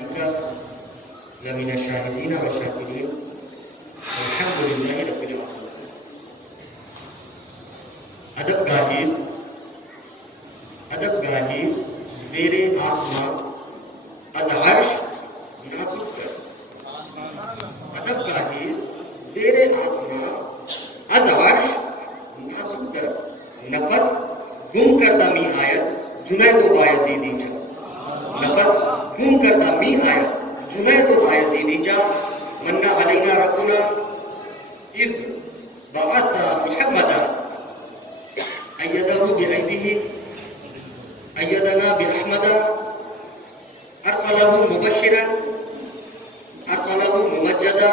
لمن الشاهدين والشاكرين والحمد لله رب العالمين. ادب گاہیز زیر آسمان از عرش نازک کر. ادب گاہیز زیر آسمان از عرش نازک کر. نفس گم کردہ می آیت جنید و بایزیدی جا. نفس گم کردہ می آیت جنید و بایزیدی جا. منا علینا ربنا اذ بعث محمدا ایدہ بأیدیہ ایدنا بأحمد ارسلہ مبشرا ارسلہ ممجدا.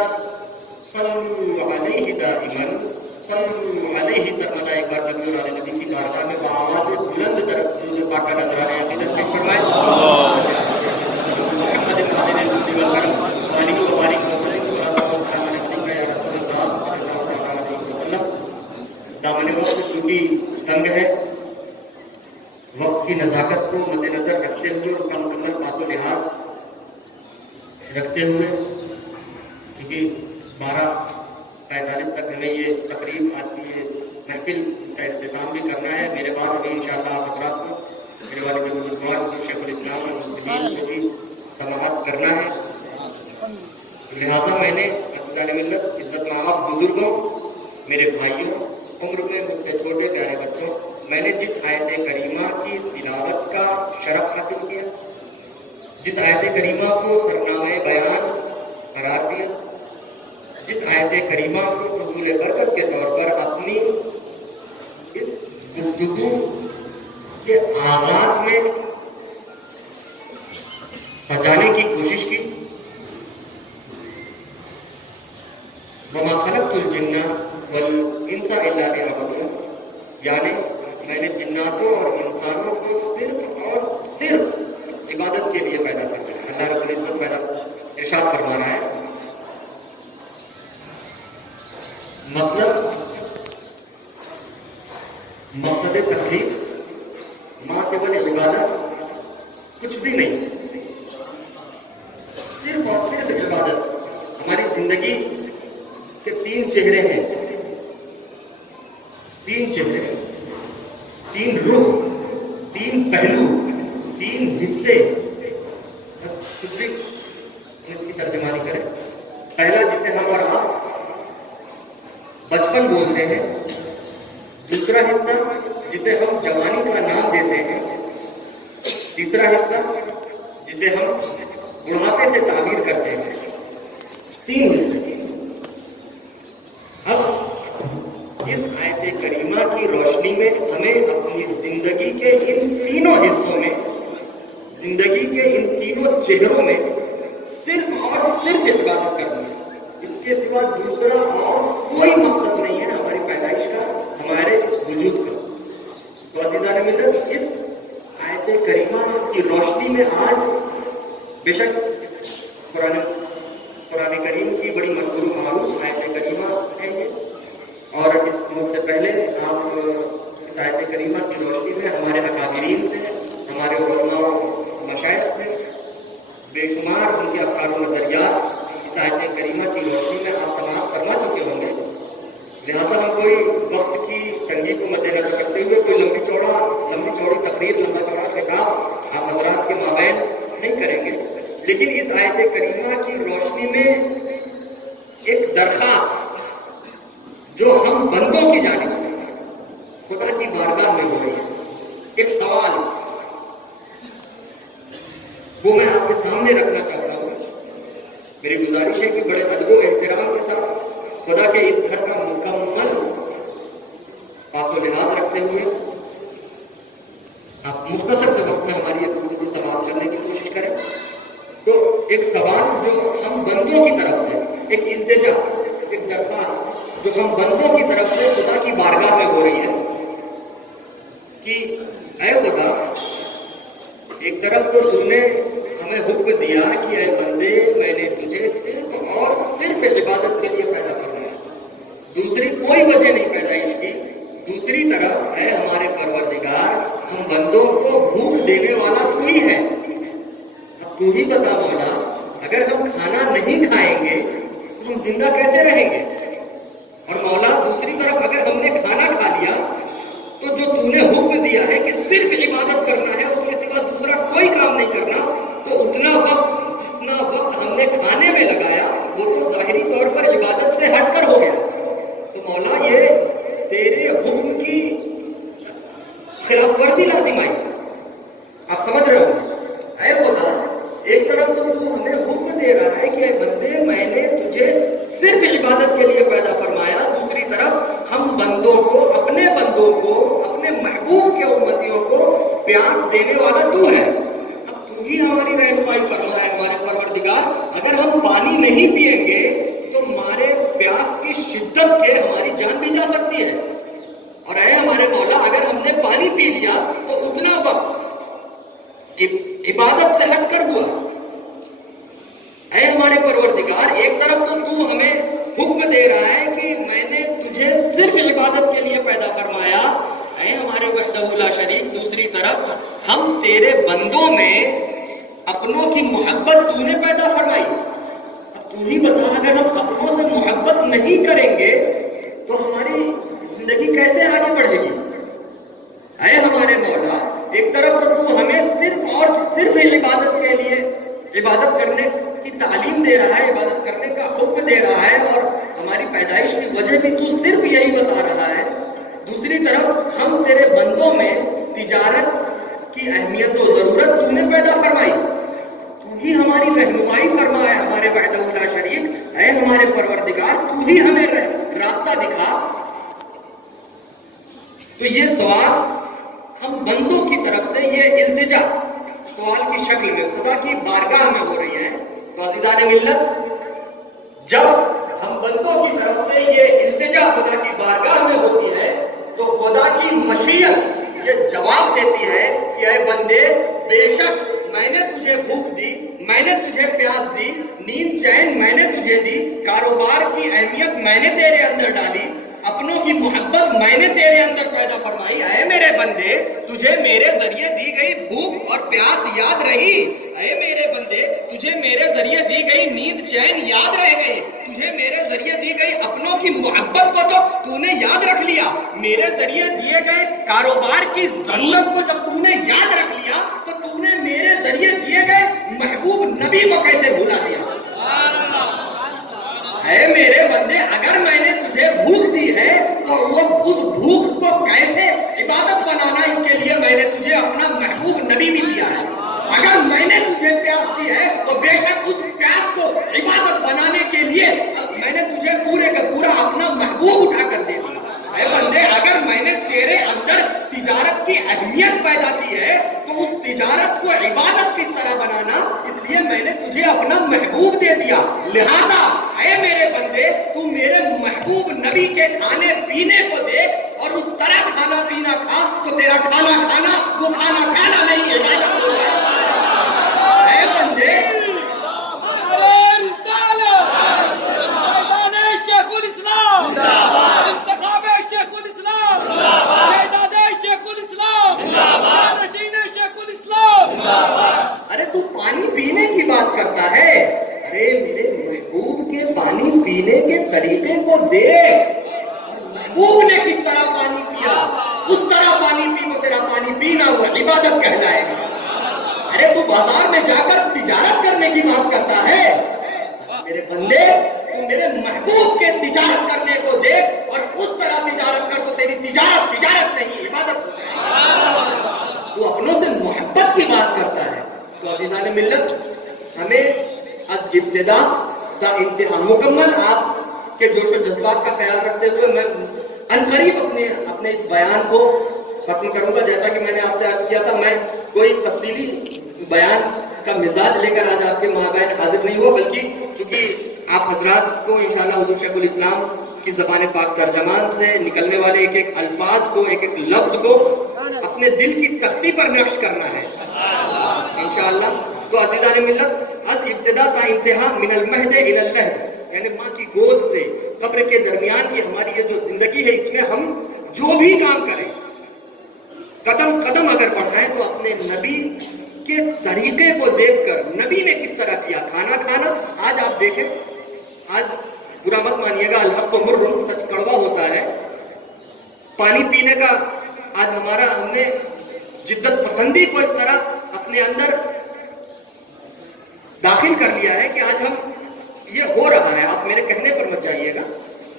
صلوا علیہ دائما صلوا علیہ سرمدہ. ایک بار نبی اور نبی کی بارگاہ میں بآواز بلند درود پاکہ نظر آنے عقیدت میں فرمائے. محمد العالم الحمد والکرم علیہ وآلہ وسلم والسلام علیکم یا رسول اللہ صلی اللہ علیہ وسلم. دامن وقت چونکہ تنگ ہے، وقت کی نزاکت کو مد نظر رکھتے ہوئے اور کا مکمل پاس و لحاظ رکھتے ہوئے، کیونکہ 12:45 تک ہمیں یہ تقریب آج کی یہ محفل اس کا اختتام بھی کرنا ہے. میرے بعد ابھی انشاءاللہ آپ حضرات کو میرے والد بزرگوار حضور شیخ الاسلام اور مسلمین کو بھی سماعت کرنا ہے. لہٰذا میں نے عزیزان ملت، عزت مآب بزرگوں، میرے بھائیوں، عمر میں مجھ سے چھوٹے پیارے بچوں، میں نے جس آیت کریمہ کی تلاوت کا شرف حاصل کیا، جس آیت کریمہ کو سرنامہ بیان قرار دیا، جس آیت کریمہ کو حصول برکت کے طور پر اپنی اس گفتگو کے آغاز میں سجانے کی کوشش کی. وَمَا خَلَقْتُ الْجِنَّ وَالْإِنسَ إِلَّا لِيَعْبُدُونِ، یعنی میں نے جناتوں اور انسانوں کو صرف اور صرف عبادت کے لیے پیدا کیا. اللہ رب العزت پیدا ارشاد فرما رہا ہے. مقصد تخلیق ما سوى العبادت کچھ بھی نہیں، صرف اور صرف عبادت. ہماری زندگی کے 3 چہرے ہیں، 3 چہرے، 3 رخ، 3 پہلو، 3 حصے. کچھ بھی اس کی ترجمانی کریں. پہلا جسے ہم اور آپ بچپن بولتے ہیں، دوسرا حصہ جسے ہم جوانی کا نام دیتے ہیں، تیسرا حصہ جسے ہم بڑھاپے سے تعبیر کرتے ہیں. 3 حصے. اب اس آیت کریمہ کی روشنی میں ہمیں اپنی زندگی کے ان تینوں حصوں میں، زندگی کے ان تینوں چہروں میں صرف اور صرف عبادت کرنی ہے. اس کے سوا دوسرا اور کوئی مقصد نہیں ہے ہماری پیدائش کا، ہمارے اس وجود کا. تو عزیزان ملت، اس آیت کریمہ کی روشنی میں آج بے شک قرآن کریم کی بڑی مشہور و معروف آیت کریمہ ہے یہ، اور اس سے پہلے آپ اس آیت کریمہ کی روشنی میں ہمارے اکابرین سے، ہمارے علماء و مشائخ سے بے شمار ان کے افکار و نظریات اس آیت کریمہ کی روشنی میں آپ سماعت فرما چکے ہوں گے. لہٰذا ہم کوئی وقت کی تنگی کو مد نظر رکھتے ہوئے کوئی لمبی چوڑی تقریر، لمبا چوڑا خطاب آپ حضرات کے مابین نہیں کریں گے. لیکن اس آیت کریمہ کی روشنی میں ایک درخواست جو ہم بندوں کی جانب سے خدا کی بارگاہ میں ہو رہی ہے، ایک سوال، وہ میں آپ کے سامنے رکھنا چاہتا ہوں. میری گزارش ہے کہ بڑے ادب و احترام کے ساتھ خدا کے اس گھر کا مکمل پاس و لحاظ رکھتے ہوئے آپ مختصر سے وقت میں ہماری ایک گفتگو سماعت کرنے کی کوشش کریں. تو ایک سوال جو ہم بندوں کی طرف سے، ایک التجا، ایک درخواست جو ہم بندوں کی طرف سے خدا کی بارگاہ میں ہو رہی ہے کہ اے خدا، ایک طرف تو تم نے ہمیں حکم دیا کہ اے بندے، میں نے تجھے صرف اور صرف عبادت کے لیے پیدا کرنا ہے، دوسری کوئی وجہ نہیں پیدائش کی. دوسری طرف اے ہمارے پروردگار، ہم بندوں کو بھوک دینے والا تو ہی ہے. اب تو ہی بتا مولا اگر ہم کھانا نہیں کھائیں گے تو ہم زندہ کیسے رہیں گے؟ اور مولا دوسری طرف اگر ہم نے کھانا کھا لیا تو جو تو نے حکم دیا ہے کہ صرف عبادت کرنا ہے، اس کے سوا دوسرا کوئی کام نہیں کرنا، تو اتنا وقت جتنا وقت ہم نے کھانے میں لگایا وہ تو ظاہری طور پر عبادت سے ہٹ کر ہو گیا۔ تو مولا یہ تیرے حکم کی خلاف ورزی لازم آئی۔ آپ سمجھ رہے ہو؟ اے خدا، ایک طرف تو تو ہمیں حکم دے رہا ہے کہ اے بندے میں نے تجھے صرف عبادت کے لیے پیدا فرمایا، دوسری طرف ہم بندوں کو، اپنے بندوں کو، اپنے محبوب کے امتیوں کو پیاس دینے والا تو ہے۔ اب تو ہی ہماری رہنمائی فرما ہے ہمارے پروردگار، اگر ہم پانی نہیں پیئیں گے تو ہمارے پیاس کی شدت کے ہماری جان بھی جا سکتی ہے، اور اے ہمارے مولا اگر ہم نے پانی پی لیا تو اتنا وقت عبادت سے ہٹ کر ہوا۔ اے ہمارے پروردگار، ایک طرف تو تو ہمیں حکم دے رہا ہے کہ میں نے تجھے صرف عبادت کے لیے پیدا فرمایا، اے ہمارے وحدہ لا شریک، دوسری طرف ہم تیرے بندوں میں اپنوں کی محبت تو نے پیدا فرمائی۔ اب تو ہی بتا، اگر ہم اپنوں سے محبت نہیں کریں گے تو ہماری زندگی کیسے آگے بڑھے گی؟ اے ہمارے مولا، ایک طرف تو ہمیں صرف اور صرف عبادت کے لیے عبادت کرنے کی تعلیم دے رہا ہے، عبادت کرنے کا حکم دے رہا ہے، اور ہماری پیدائش کی وجہ بھی تو صرف یہی بتا رہا ہے، دوسری طرف ہم تیرے بندوں میں تجارت کی اہمیت و ضرورت تو نے پیدا فرمائی، تو ہی ہماری رہنمائی فرمائے ہمارے وحدہ لا شریک۔ اے ہمارے پروردگار، تو ہی ہمیں راستہ دکھا۔ تو یہ سوال ہم بندوں کی طرف سے، یہ التجا سوال کی شکل میں خدا کی بارگاہ میں ہو رہی ہے۔ تو عزیزان ملت، جب ہم بندوں کی طرف سے یہ التجا خدا کی بارگاہ میں ہوتی ہے تو خدا کی مشیت یہ جواب دیتی ہے کہ اے بندے، بے شک میں نے تجھے بھوک دی، میں نے تجھے پیاس دی، نیند چین میں نے تجھے دی، کاروبار کی اہمیت میں نے تیرے اندر ڈالی، اپنوں کی محبت میں نے تیرے اندر پیدا فرمائی۔ اے میرے بندے، تجھے میرے ذریعے دی گئی بھوک اور پیاس یاد رہی؟ اے میرے بندے، تجھے میرے ذریعے دی گئی نیند چین یاد رہ گئی؟ تجھے میرے ذریعے دی گئی اپنوں کی محبت کو تو نے یاد رکھ لیا؟ میرے ذریعے دیے گئے کاروبار کی ضرورت کو جب تم نے یاد رکھ لیا تو تم نے میرے ذریعے دیے گئے محبوب نبی کو کیسے بھولا دیا؟ اے میرے بندے، اگر میں نے تجھے بھوک دی ہے تو وہ اس بھوک کو کیسے عبادت بنانا، اس کے لیے میں نے تجھے اپنا محبوب نبی بھی دیا ہے۔ اگر میں نے تجھے پیاس دی ہے تو بے شک اس پیاس کو عبادت بنانے کے لیے میں نے تجھے پورے کا پورا اپنا محبوب اٹھا کر دے دیا۔ اے بندے، اگر میں نے تیرے اندر تجارت کی اہمیت پیدا کی ہے تو اس تجارت کو عبادت کس طرح بنانا، اس لیے میں نے تجھے اپنا محبوب دے دیا۔ لہذا اے میرے بندے، تو میرے محبوب نبی کے کھانے پینے کو دیکھ اور اس طرح کھانا پینا کھا تو تیرا کھانا کھانا وہ کھانا کھانا نہیں، عبادت ہو جائے۔ اے بندے، شیخ الاسلام، انتخاب شیخ الاسلام، شہزاد شیخ الاسلام، جانشین شیخ الاسلام۔ ارے تو پانی پینے کی بات کرتا ہے؟ ارے میرے محبوب کے پانی پینے کے طریقے کو دیکھ، محبوب نے کس طرح پانی پیا، اس طرح پانی پی تو تیرا پانی پینا وہ عبادت کہلائے گا۔ ارے تو بازار میں جا کر تجارت کرنے کی بات کرتا ہے؟ میرے بندے، تو میرے محبوب کے تجارت کرنے کو دیکھ اور اس طرح تجارت کر تو تیری تجارت نہیں، عبادت ہو جائے۔ تو اپنوں سے محبت کی بات کرتا ہے۔ تو عزیزان ملت، ہمیں از ابتدا تا انتہا مکمل آپ کے جوش و جذبات کا خیال رکھتے ہوئے میں عنقریب اپنے اس بیان کو ختم کروں گا۔ جیسا کہ میں نے آپ سے عرض کیا تھا، میں کوئی تفصیلی بیان کا مزاج لے کر آج آپ کے مابین حاضر نہیں ہوا، بلکہ چونکہ آپ حضرات کو انشاءاللہ حضور شیخ الاسلام کی زبان پاک ترجمان سے نکلنے والے ایک ایک الفاظ کو، ایک ایک لفظ کو اپنے دل کی تختی پر نقش کرنا ہے انشاءاللہ۔ تو عزیزان ملت، از ابتدا تا انتہا، من المہد الی اللحد، یعنی ماں کی گود سے قبر کے درمیان کی ہماری یہ جو زندگی ہے، اس میں ہم جو بھی کام کریں، قدم قدم اگر بڑھائیں تو اپنے نبی کے طریقے کو دیکھ کر نبی نے کس طرح کیا کھانا کھانا. آج آپ دیکھیں, آج برا مت مانیے گا, الحق کو مر سچ کڑوا ہوتا ہے. پانی پینے کا آج ہم نے جدت پسندی کو اس طرح اپنے اندر داخل کر لیا ہے کہ آج ہم یہ ہو رہا ہے. آپ میرے کہنے پر مت جائیے گا,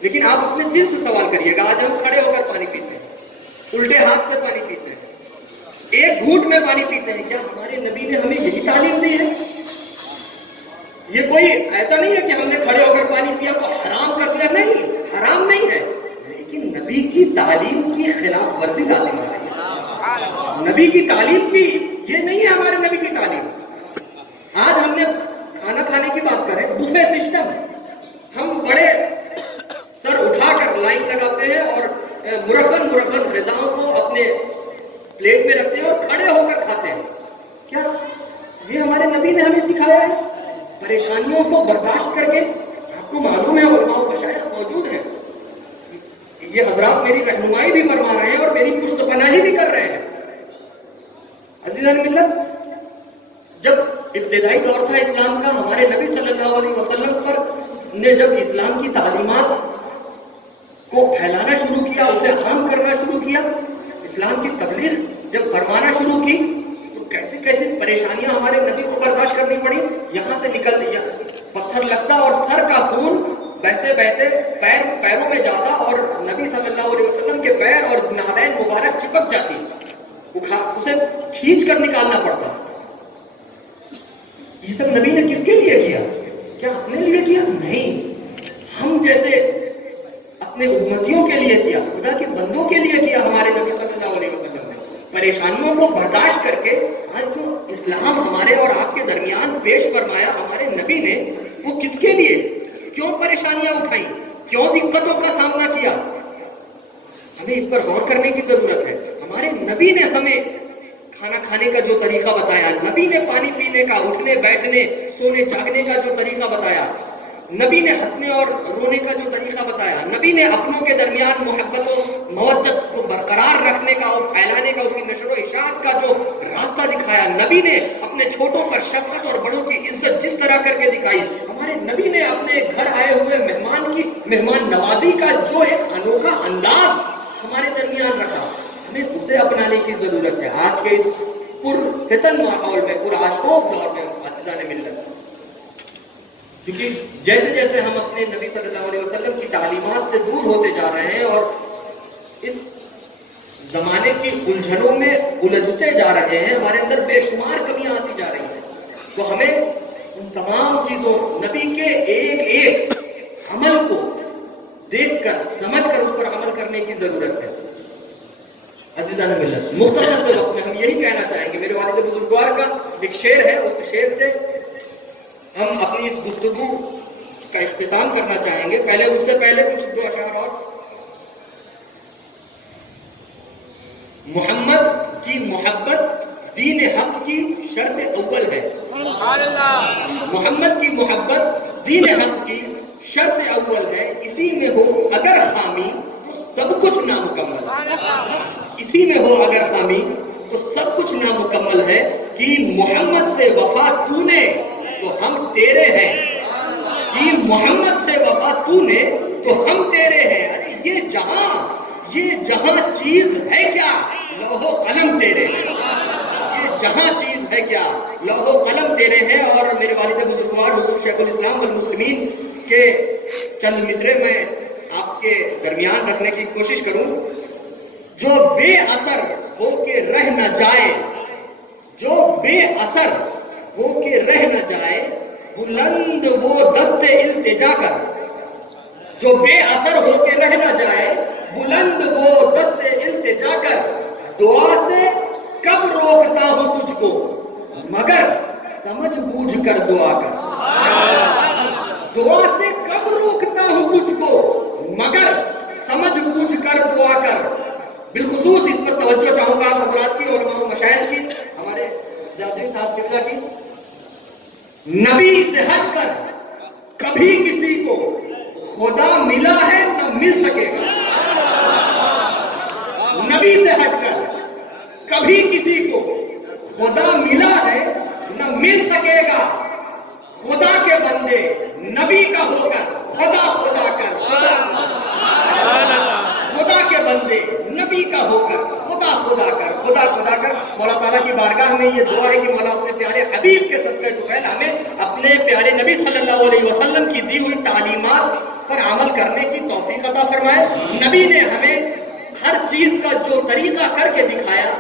لیکن آپ اپنے دل سے سوال کریے گا. آج ہم کھڑے ہو کر پانی پیتے ہیں, الٹے ہاتھ سے پانی پیتے ہیں, ایک گھونٹ میں پانی پیتے ہیں. کیا ہمارے نبی نے ہمیں یہی تعلیم دی ہے؟ یہ کوئی ایسا نہیں ہے کہ ہم نے کھڑے ہو کر پانی پیا تو حرام کر دیا. نہیں, حرام نہیں ہے, لیکن نبی کی تعلیم کی خلاف ورزی لازم آ رہی ہے. نبی کی تعلیم کی یہ نہیں ہے ہمارے نبی کی تعلیم. آج ہم نے کھانا کھانے کی بات کریں, بوفے سسٹم, ہم بڑے سر اٹھا کر لائن لگاتے ہیں اور مرغن غذاؤں کو اپنے پلیٹ میں رکھتے ہیں اور کھڑے ہو کر کھاتے ہیں. کیا یہ ہمارے نبی نے ہمیں سکھایا ہے؟ پریشانیوں کو برداشت کر کے, آپ کو معلوم ہے علماء و مشائخ موجود ہیں, یہ حضرات میری رہنمائی بھی فرما رہے ہیں اور میری پشت پناہی بھی کر رہے ہیں. عزیزان ملت, جب ابتدائی دور تھا اسلام کا, ہمارے نبی صلی اللہ علیہ وسلم پر نے جب اسلام کی تعلیمات کو پھیلانا شروع کیا, اسے عام کرنا شروع کیا, اسلام کی تبلیغ جب فرمانا شروع کی, تو کیسے کیسے پریشانیاں ہمارے نبی کو برداشت کرنی پڑی. یہاں سے نکل پتھر لگتا اور سر کا خون بہتے بہتے پیروں میں جاتا اور نبی صلی اللہ علیہ وسلم کے پیر اور نالین مبارک چپک جاتی, اسے کھینچ کر نکالنا پڑتا. یہ سب نبی نے کس کے لیے کیا؟ کیا اپنے لیے کیا؟ نہیں, ہم جیسے اپنے امتیوں کے لیے کیا, خدا کے بندوں کے لیے کیا. ہمارے نبی صلی اللہ علیہ وسلم نے پریشانیوں کو برداشت کر کے آج جو اسلام ہمارے اور آپ کے درمیان پیش فرمایا ہمارے نبی نے, وہ کس کے لیے, کیوں پریشانیاں اٹھائیں, کیوں دقتوں کا سامنا کیا, ہمیں اس پر غور کرنے کی ضرورت ہے. ہمارے نبی نے ہمیں کھانا کھانے کا جو طریقہ بتایا, نبی نے پانی پینے کا, اٹھنے بیٹھنے سونے جاگنے کا جو طریقہ بتایا, نبی نے ہنسنے اور رونے کا جو طریقہ بتایا, نبی نے اپنوں کے درمیان محبت و مودت کو برقرار رکھنے کا اور پھیلانے کا, اس کی نشر و اشاعت کا جو راستہ دکھایا, نبی نے اپنے چھوٹوں پر شفقت اور بڑوں کی عزت جس طرح کر کے دکھائی, ہمارے نبی نے اپنے گھر آئے ہوئے مہمان کی مہمان نوازی کا جو ایک انوکھا انداز ہمارے درمیان رکھا, ہمیں اسے اپنانے کی ضرورت ہے. آج کے اس پر فتن ماحول میں, پر آشوب دور میں عزیزان ملت, کیونکہ جیسے جیسے ہم اپنے نبی صلی اللہ علیہ وسلم کی تعلیمات سے دور ہوتے جا رہے ہیں اور اس زمانے کی الجھنوں میں الجھتے جا رہے ہیں, ہمارے اندر بے شمار کمیاں آتی جا رہی ہیں, تو ہمیں ان تمام چیزوں, نبی کے ایک ایک عمل کو دیکھ کر سمجھ کر اس پر عمل کرنے کی ضرورت ہے. عزیزان ملت, مختصر سے وقت میں ہم یہی کہنا چاہیں گے, میرے والد بزرگوار کا ایک شعر ہے, اس شعر سے ہم اپنی اس گفتگو کا اختتام کرنا چاہیں گے. پہلے اس سے پہلے کچھ دو اشعار اور. محمد کی محبت دین حق کی شرط اول ہے. محمد کی محبت دین حق کی شرط اول ہے, اسی میں ہو اگر خامی تو سب کچھ نامکمل. اسی میں ہو اگر خامی تو سب کچھ نامکمل ہے. کہ محمد سے وفا تو نے تو ہم تیرے ہیں, کہ محمد سے وفا تو نے تو ہم تیرے ہیں. ارے یہ جہاں چیز ہے کیا, لوح و قلم تیرے ہیں. یہ جہاں چیز ہے کیا, لوح و قلم تیرے ہیں. اور میرے والد بزرگوار حضور شیخ الاسلام والمسلمین کے چند مصرے میں آپ کے درمیان رکھنے کی کوشش کروں. جو بے اثر ہو کے رہ نہ جائے, جو بے اثر ہو کے رہ نہ جائے, بلند وہ دست التجا کر. جو بے اثر ہو کے رہ نہ جائے, بلند وہ دست التجا کر. دعا سے کب روکتا ہوں تجھ کو, مگر سمجھ بوجھ کر دعا کر. دعا سے کب روکتا ہوں تجھ کو, مگر سمجھ بوجھ کر دعا کر. بالخصوص اس پر توجہ چاہوں گا آپ حضرات کی, علماء و مشائخ کی, ہمارے زیادہ صاحب قبلہ کی. نبی سے ہٹ کر کبھی کسی کو خدا ملا ہے نہ مل سکے گا. نبی سے ہٹ کر کبھی کسی کو خدا ملا ہے نہ مل سکے گا. خدا کے بندے نبی کا ہو کر خدا خدا کر، خدا کے بندے نبی کا ہو کر خدا خدا کر، خدا خدا کر. مولا تعالیٰ کی بارگاہ میں یہ دعا ہے کہ مولا اپنے پیارے حبیب کے صدقہ طفیل ہمیں اپنے پیارے نبی صلی اللہ علیہ وسلم کی دی ہوئی تعلیمات پر عمل کرنے کی توفیق عطا فرمائے. نبی نے ہمیں ہر چیز کا جو طریقہ کر کے دکھایا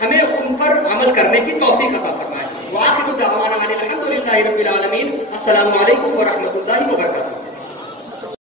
ہمیں ان پر عمل کرنے کی توفیق عطا فرمائے. وآخر دعوانا ان الحمد للہ رب العالمین. السلام علیکم ورحمۃ اللہ وبرکاتہ.